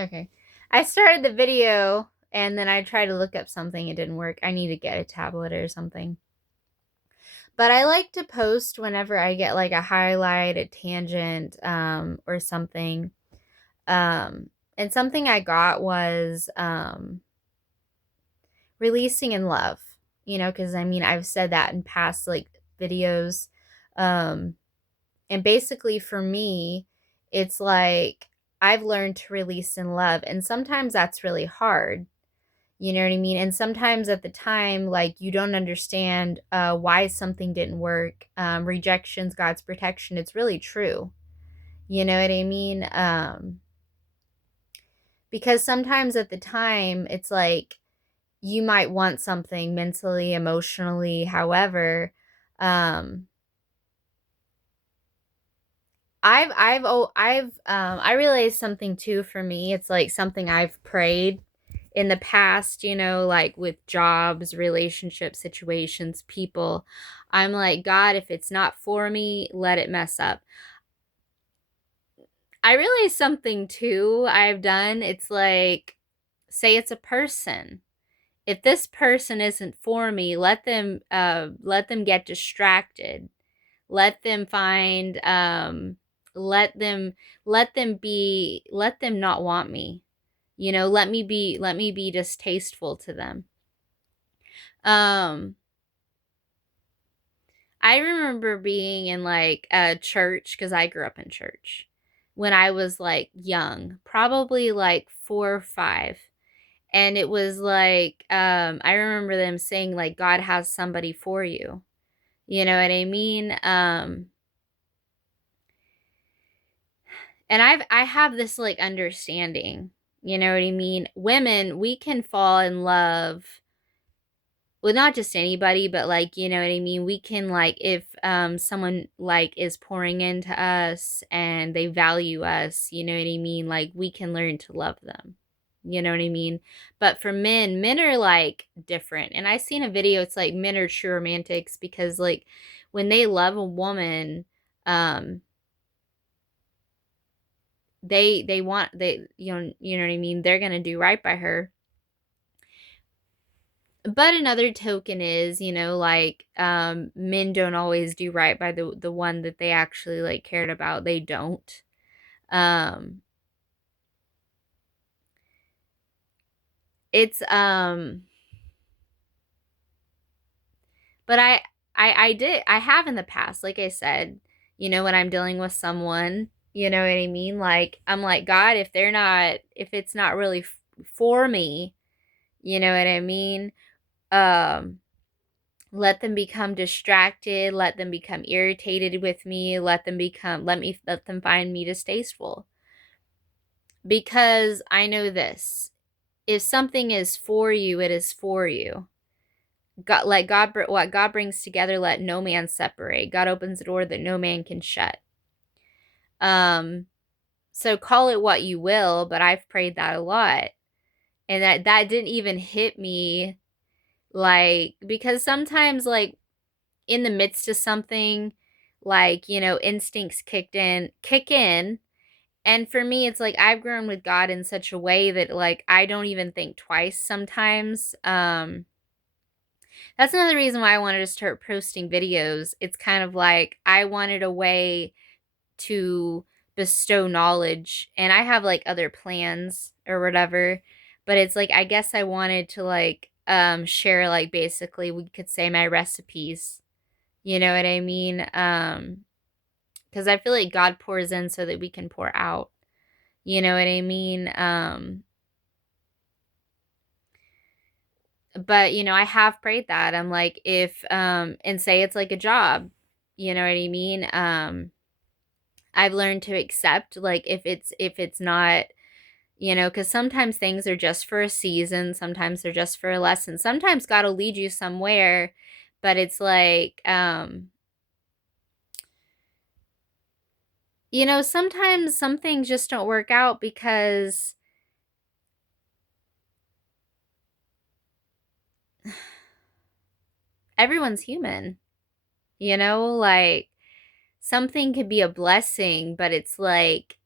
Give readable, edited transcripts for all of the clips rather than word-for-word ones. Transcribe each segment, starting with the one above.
Okay. I started the video and then I tried to look up something. It didn't work. I need to get a tablet or something. But I like to post whenever I get like a highlight, a tangent, or something. And something I got was releasing in love, because I mean, I've said that in past like videos. Um, and basically for me, it's like I've learned to release in love. And sometimes that's really hard. You know what I mean? And sometimes at the time, like you don't understand why something didn't work. Rejections, God's protection. It's really true. You know what I mean? Because sometimes at the time, it's like you might want something mentally, emotionally. However, um, I realized something too for me. It's like something I've prayed in the past, like with jobs, relationship situations, people. I'm like, God, if it's not for me, let it mess up. I realized something too I've done. It's like, say it's a person. If this person isn't for me, let them get distracted. Let them find let them let them not want me. Let me be distasteful to them. Um I remember being in like a church because I grew up in church when I was like young, probably like 4 or 5. And it was like, I remember them saying like God has somebody for you. You know what I mean? And I have this like understanding, you know what I mean? Women, we can fall in love with not just anybody, but like, you know what I mean? We can like if someone like is pouring into us and they value us, you know what I mean? Like we can learn to love them. You know what I mean? But for men, men are like different. And I seen a video, it's like men are true romantics because like when they love a woman, um they want they you know what I mean? They're going to do right by her. But another token is, like men don't always do right by the one that they actually like cared about. They don't. Um it's but I have in the past, like I said, when I'm dealing with someone, you know what I mean? Like I'm like, God, if it's not really for me, you know what I mean? Um let them become distracted, let them become irritated with me, let them find me distasteful. Because I know this. If something is for you, it is for you. What God brings together, let no man separate. God opens a door that no man can shut. Um, so call it what you will, but I've prayed that a lot. And that didn't even hit me like because sometimes like in the midst of something, like, instincts kick in. And for me, it's like I've grown with God in such a way that like I don't even think twice sometimes. That's another reason why I wanted to start posting videos. It's kind of like I wanted a way to bestow knowledge, and I have like other plans or whatever, but it's like I guess I wanted to like share like basically we could say my recipes. You know what I mean? Because I feel like God pours in so that we can pour out. You know what I mean? But I have prayed that. I'm like, if and say it's like a job, you know what I mean? I've learned to accept like if it's not, because sometimes things are just for a season, sometimes they're just for a lesson. Sometimes God will lead you somewhere, but it's like sometimes some things just don't work out because everyone's human. Like something could be a blessing, but it's like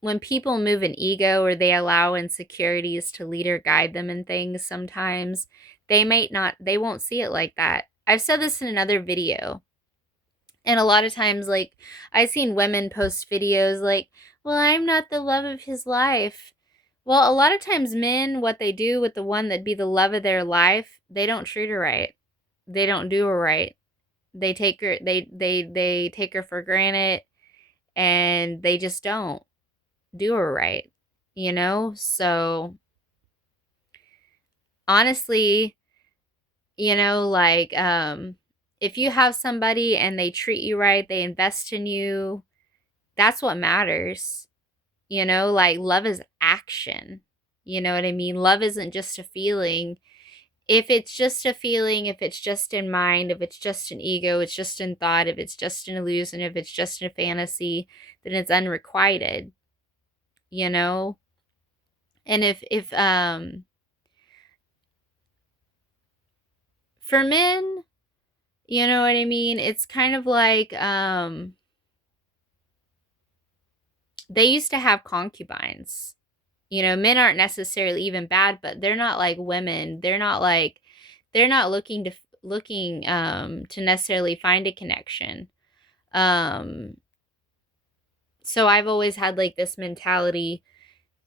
when people move an ego or they allow insecurities to lead or guide them in things, sometimes they won't see it like that. I've said this in another video. And a lot of times, like, I've seen women post videos like, well, I'm not the love of his life. Well, a lot of times men, what they do with the one that be the love of their life, they don't treat her right. They don't do her right. They take her they take her for granted, and they just don't do her right. You know? So honestly, like if you have somebody and they treat you right, they invest in you, that's what matters. Like love is action. You know what I mean? Love isn't just a feeling. If it's just a feeling, if it's just in mind, if it's just an ego, it's just in thought, if it's just an illusion, if it's just a fantasy, then it's unrequited, you know? And if for men, you know what I mean? It's kind of like they used to have concubines. Men aren't necessarily even bad, but they're not like women. They're not looking to necessarily find a connection. Um so I've always had like this mentality,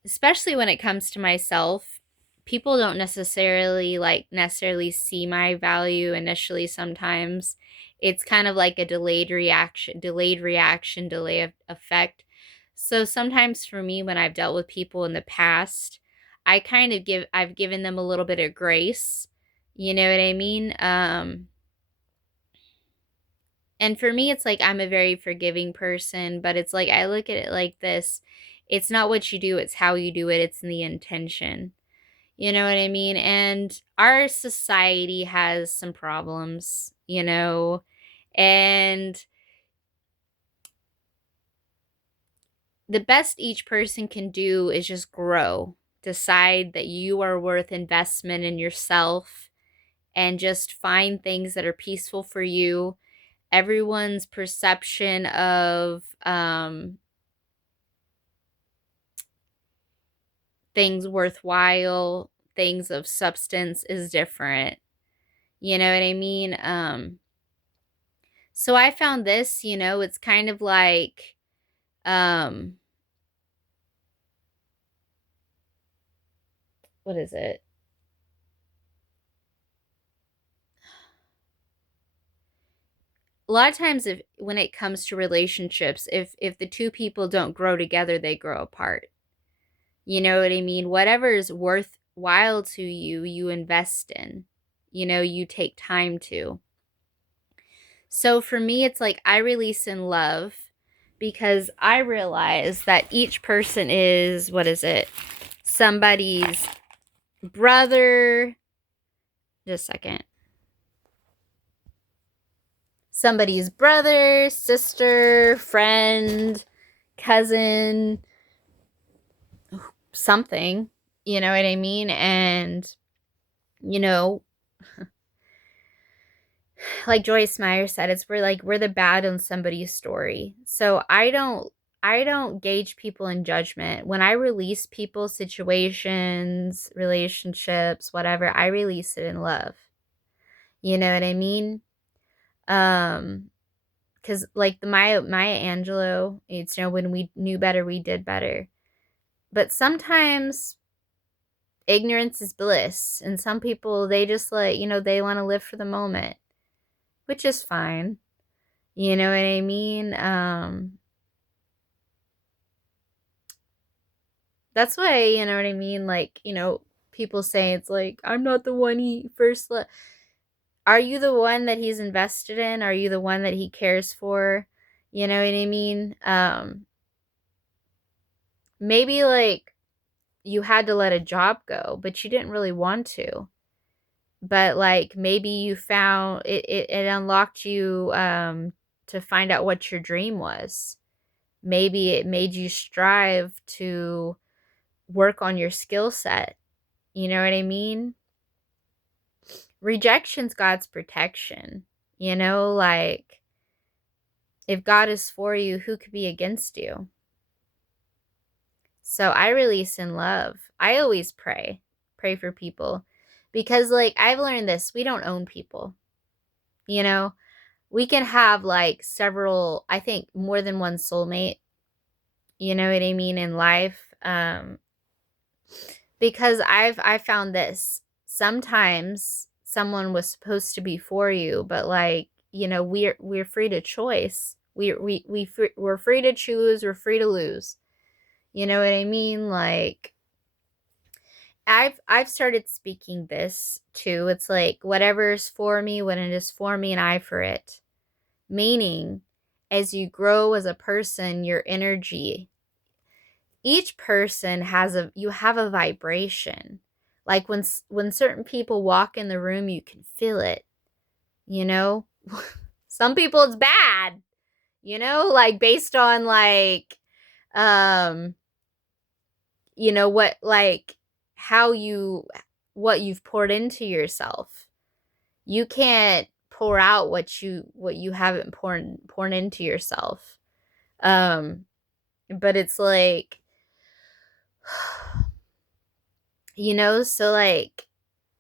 especially when it comes to myself. People don't necessarily see my value initially sometimes. It's kind of like a delayed reaction, effect. So sometimes for me, when I've dealt with people in the past, I've given them a little bit of grace. You know what I mean? And for me, it's like I'm a very forgiving person, but it's like I look at it like this. It's not what you do, it's how you do it, it's in the intention. You know what I mean? And our society has some problems, and the best each person can do is just grow, decide that you are worth investment in yourself, and just find things that are peaceful for you. Everyone's perception of things worthwhile, things of substance is different. You know what I mean? So I found this, it's kind of like what is it? A lot of times if when it comes to relationships, if the two people don't grow together, they grow apart. You know what I mean? Whatever is worthwhile to you, you invest in. You take time to. So for me, it's like I release in love because I realize that each person is, what is it? Somebody's brother. Just a second. Somebody's brother, sister, friend, cousin, something. You know what I mean? And, you know, like Joyce Meyer said, we're the bad in somebody's story. So I don't gauge people in judgment. When I release people, situations, relationships, whatever, I release it in love. You know what I mean? Because like the Maya Angelou, it's when we knew better, we did better. But sometimes ignorance is bliss, and some people they just they want to live for the moment, which is fine. You know what I mean? That's why, you know what I mean? Like, people say it's like, I'm not the one he first loved. Are you the one that he's invested in? Are you the one that he cares for? You know what I mean? Maybe like you had to let a job go, but you didn't really want to. But like maybe you found it unlocked you to find out what your dream was. Maybe it made you strive to work on your skill set. You know what I mean? Rejection's God's protection. Like if God is for you, who could be against you? So I release in love. I always pray for people because like I've learned this, we don't own people. You know, we can have like several, I think more than one soulmate, you know what I mean, in life. Because I found this. Sometimes someone was supposed to be for you, but like, you know, we're free to choice. We're free to choose, we're free to lose. You know what I mean? Like I've started speaking this too. It's like whatever's for me when it is for me and I for it. Meaning as you grow as a person, your energy, each person has you have a vibration. Like when certain people walk in the room, you can feel it, you know? Some people it's bad, you know, like based on like um you know what, like how you, what you've poured into yourself. You can't pour out what you haven't poured into yourself. um but it's like you know, so like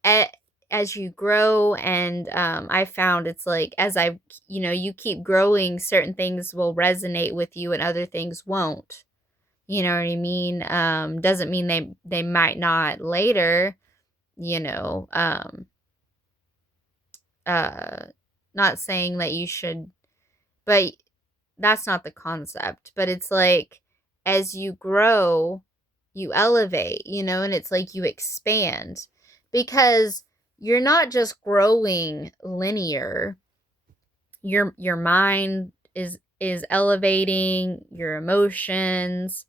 a as you grow, and I found it's like as I, you know, you keep growing, certain things will resonate with you and other things won't. You know what I mean? Doesn't mean they might not later, you know. Uh Not saying that you should, but that's not the concept. But it's like as you grow, you elevate, you know, and it's like you expand because you're not just growing linear. Your mind is elevating, your emotions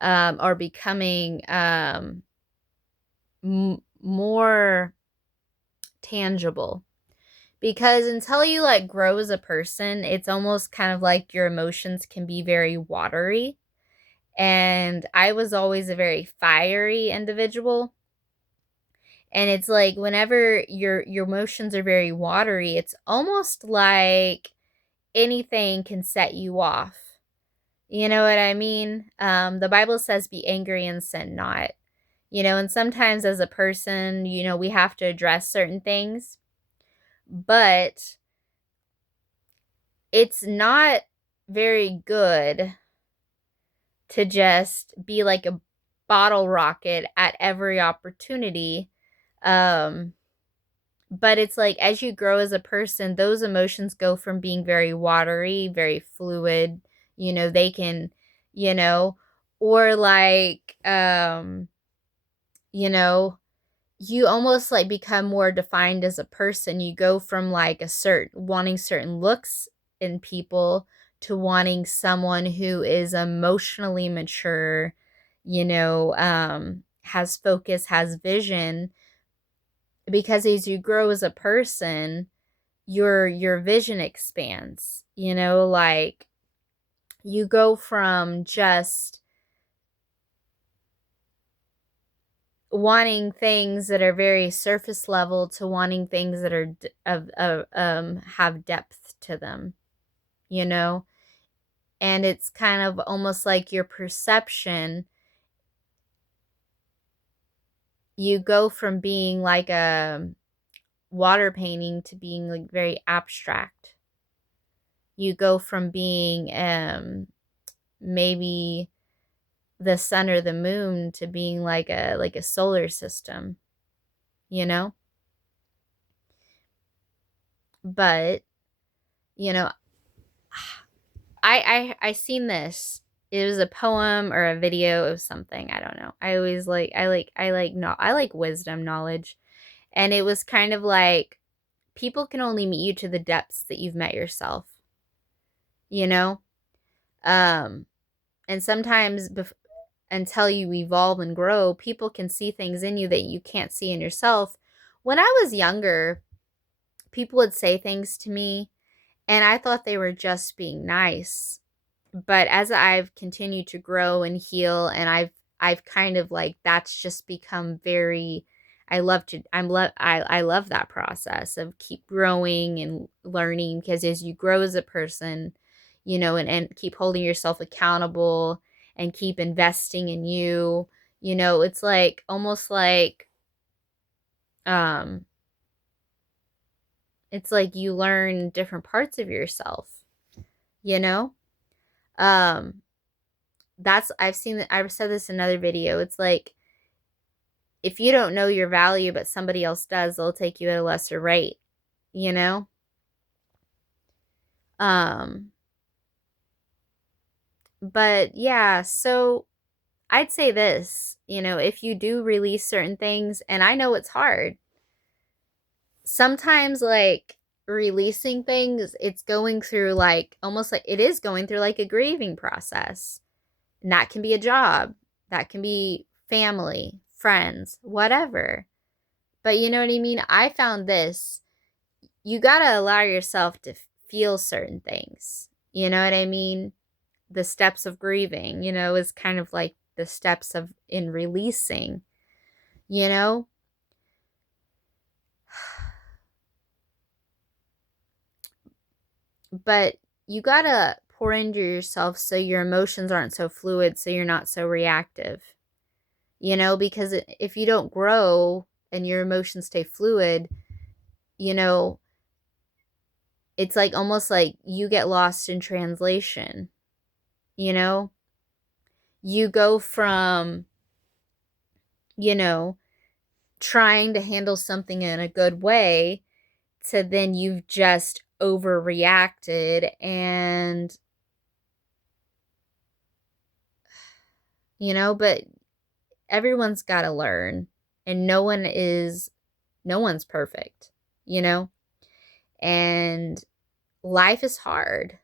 are becoming more tangible. Because until you like grow as a person, it's almost kind of like your emotions can be very watery. And I was always a very fiery individual. And it's like whenever your emotions are very watery, it's almost like anything can set you off. You know what I mean? The Bible says be angry and sin not. You know, and sometimes as a person, you know, we have to address certain things, but it's not very good to just be like a bottle rocket at every opportunity. Um, but it's like as you grow as a person, those emotions go from being very watery, very fluid, you know, they can, you know, or like, you know, you almost like become more defined as a person. You go from like a certain wanting certain looks in people to wanting someone who is emotionally mature, you know, has focus, has vision, because as you grow as a person, your vision expands, you know, like you go from just wanting things that are very surface level to wanting things that are have depth to them, you know. And it's kind of almost like your perception, you go from being like a water painting to being like very abstract. You go from being maybe the sun or the moon to being like a solar system, you know. But you know, I seen this. It was a poem or a video of something. I don't know. I always like I like wisdom knowledge. And it was kind of like people can only meet you to the depths that you've met yourself, you know? Um and sometimes until you evolve and grow, people can see things in you that you can't see in yourself. When I was younger, people would say things to me and I thought they were just being nice. But as I've continued to grow and heal, and I've kind of like that's just become very, I love that process of keep growing and learning, because as you grow as a person, you know, and keep holding yourself accountable and keep investing in you. It's like almost like it's like you learn different parts of yourself, you know? Um I've said this in another video. It's like if you don't know your value but somebody else does, they'll take you at a lesser rate, you know? Um but yeah, so I'd say this, if you do release certain things, and I know it's hard. Sometimes like releasing things, it's going through like almost like it is going through like a grieving process. And that can be a job, that can be family, friends, whatever. But you know what I mean? I found this. You got to allow yourself to feel certain things. You know what I mean? The steps of grieving, is kind of like the steps of in releasing, you know? But you got to pour into yourself so your emotions aren't so fluid, so you're not so reactive. Because if you don't grow and your emotions stay fluid, it's like almost like you get lost in translation. You go from, trying to handle something in a good way to then you've just overreacted and, but everyone's got to learn, and no one's perfect, and life is hard.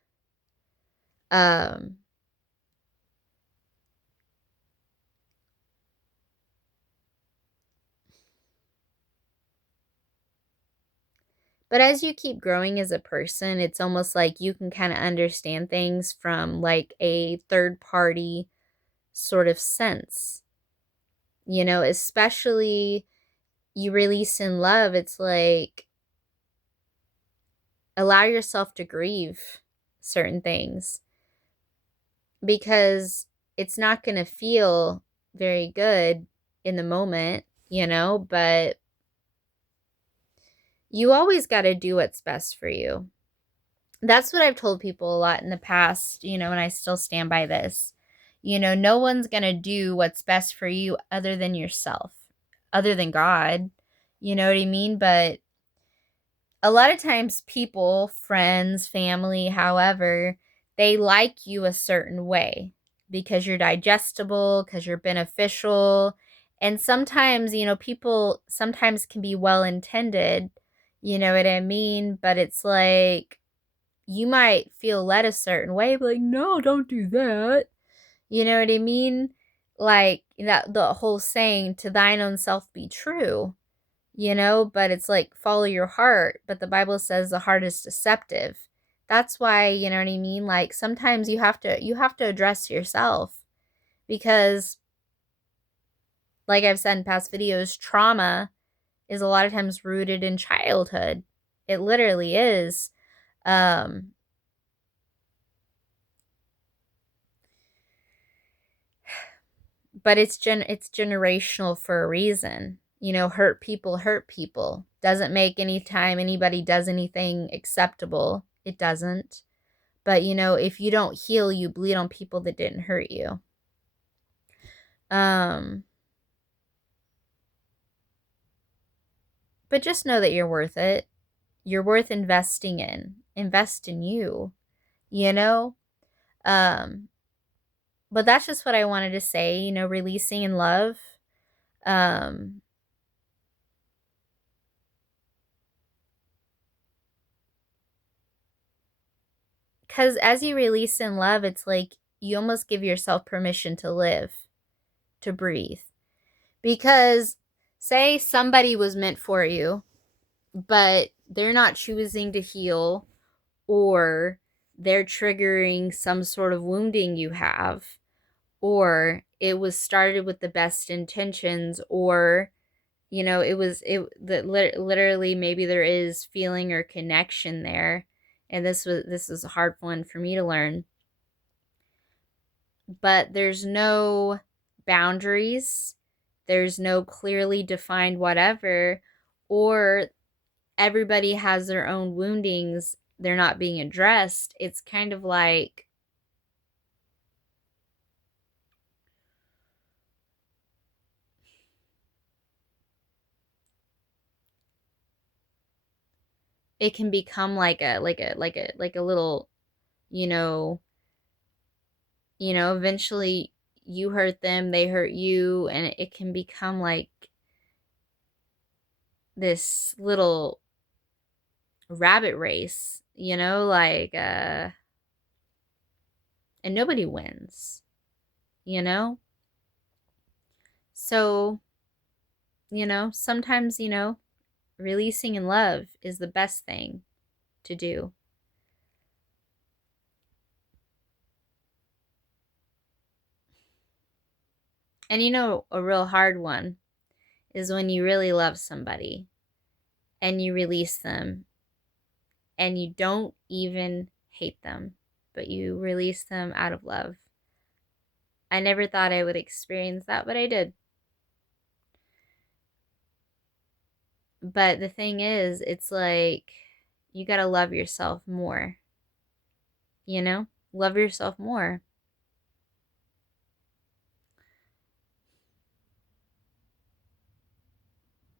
But as you keep growing as a person, it's almost like you can kind of understand things from like a third party sort of sense. Especially you release in love, it's like allow yourself to grieve certain things because it's not going to feel very good in the moment, but you always got to do what's best for you. That's what I've told people a lot in the past, and I still stand by this. No one's going to do what's best for you other than yourself, other than God. You know what I mean? But a lot of times people, friends, family, however, they like you a certain way because you're digestible, because you're beneficial. And sometimes, people sometimes can be well intended, you know what I mean? But it's like you might feel led a certain way, but like, no, don't do that. You know what I mean? Like that the whole saying, to thine own self be true, but it's like follow your heart. But the Bible says the heart is deceptive. That's why, you know what I mean? Like sometimes you have to address yourself because like I've said in past videos, trauma is a lot of times rooted in childhood. It literally is. Um but it's generational for a reason. Hurt people doesn't make any time anybody does anything acceptable. It doesn't. But if you don't heal, you bleed on people that didn't hurt you. But just know that you're worth it. You're worth investing in. Invest in you, you know? Um but that's just what I wanted to say, releasing in love. Um Because as you release in love, it's like you almost give yourself permission to live, to breathe. Because say somebody was meant for you, but they're not choosing to heal, or they're triggering some sort of wounding you have, or it was started with the best intentions, or literally maybe there is feeling or connection there. And this was a hard one for me to learn. but there's no boundaries, there's no clearly defined whatever, or everybody has their own woundings, they're not being addressed. It's kind of like it can become like a little, you know, eventually you hurt them, they hurt you, and it can become like this little rabbit race, and nobody wins, you know? So, sometimes, releasing in love is the best thing to do. And a real hard one is when you really love somebody and you release them and you don't even hate them, but you release them out of love. I never thought I would experience that, but I did. But the thing is, it's like you got to love yourself more, Love yourself more.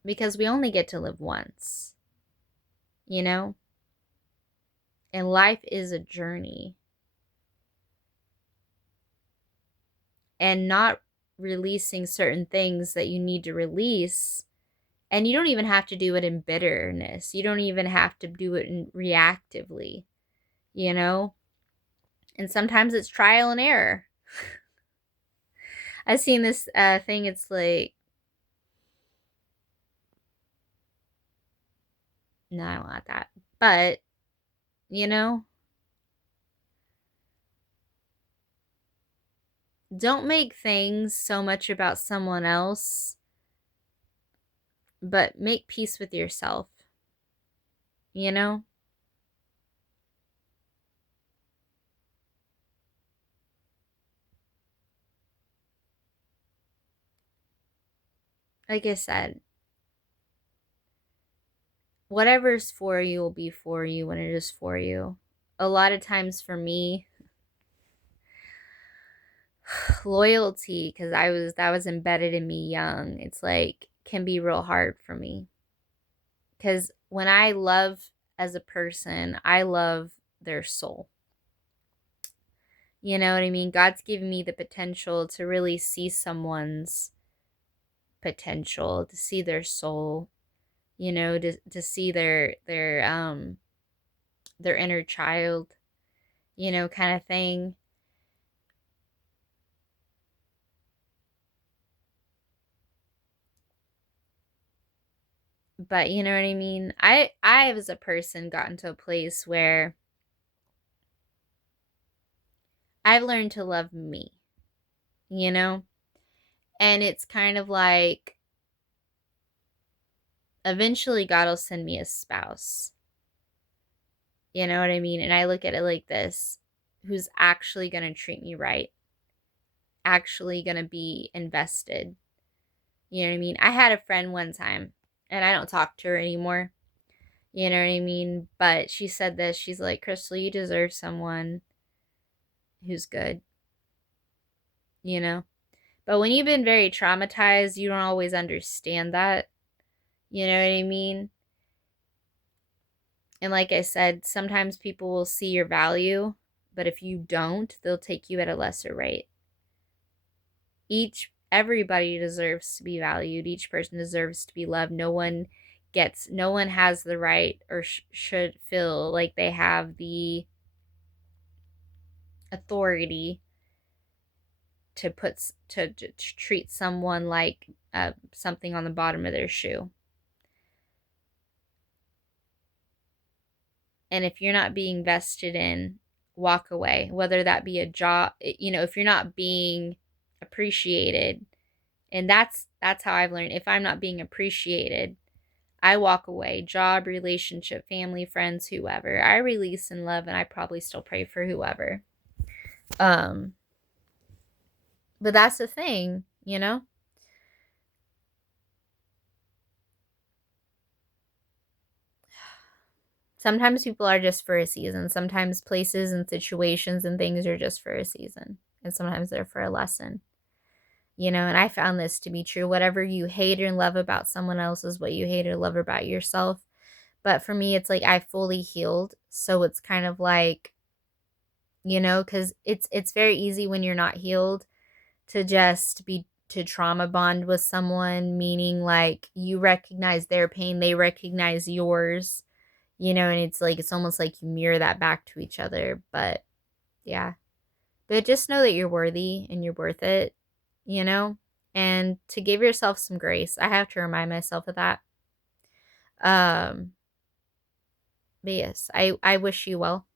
Because we only get to live once, you know? And life is a journey. And not releasing certain things that you need to release. And you don't even have to do it in bitterness. You don't even have to do it reactively, you know? And sometimes it's trial and error. I've seen this thing, it's like, no, I don't want that. But, don't make things so much about someone else, but make peace with yourself, you know? Like I said, whatever's for you will be for you when it is for you. A lot of times for me, loyalty, because that was embedded in me young, it's like can be real hard for me. Because when I love as a person, I love their soul. You know what I mean? God's given me the potential to really see someone's potential, to see their soul, to see their inner child, kind of thing. But you know what I mean? I as a person gotten to a place where I've learned to love me, you know? And it's kind of like eventually God will send me a spouse. You know what I mean? And I look at it like this, who's actually going to treat me right, actually going to be invested. You know what I mean? I had a friend one time, and I don't talk to her anymore. You know what I mean? But she said this. She's like, Crystal, you deserve someone who's good, you know? But when you've been very traumatized, you don't always understand that. You know what I mean? And like I said, sometimes people will see your value, but if you don't, they'll take you at a lesser rate. Everybody deserves to be valued. Each person deserves to be loved. No one has the right or should feel like they have the authority to treat someone like something on the bottom of their shoe. And if you're not being vested in, walk away. Whether that be a job, if you're not being appreciated, and that's how I've learned. If I'm not being appreciated, I walk away. Job, relationship, family, friends, whoever. I release in love, and I probably still pray for whoever. But that's the thing, you know? Sometimes people are just for a season. Sometimes places and situations and things are just for a season. And sometimes they're for a lesson. And I found this to be true. Whatever you hate and love about someone else is what you hate or love about yourself. But for me, it's like I fully healed. So it's kind of like, because it's very easy when you're not healed to just be to trauma bond with someone, meaning like you recognize their pain, they recognize yours, and it's like it's almost like you mirror that back to each other. But yeah. But just know that you're worthy and you're worth it, you know? And to give yourself some grace. I have to remind myself of that. Um, but yes, I wish you well.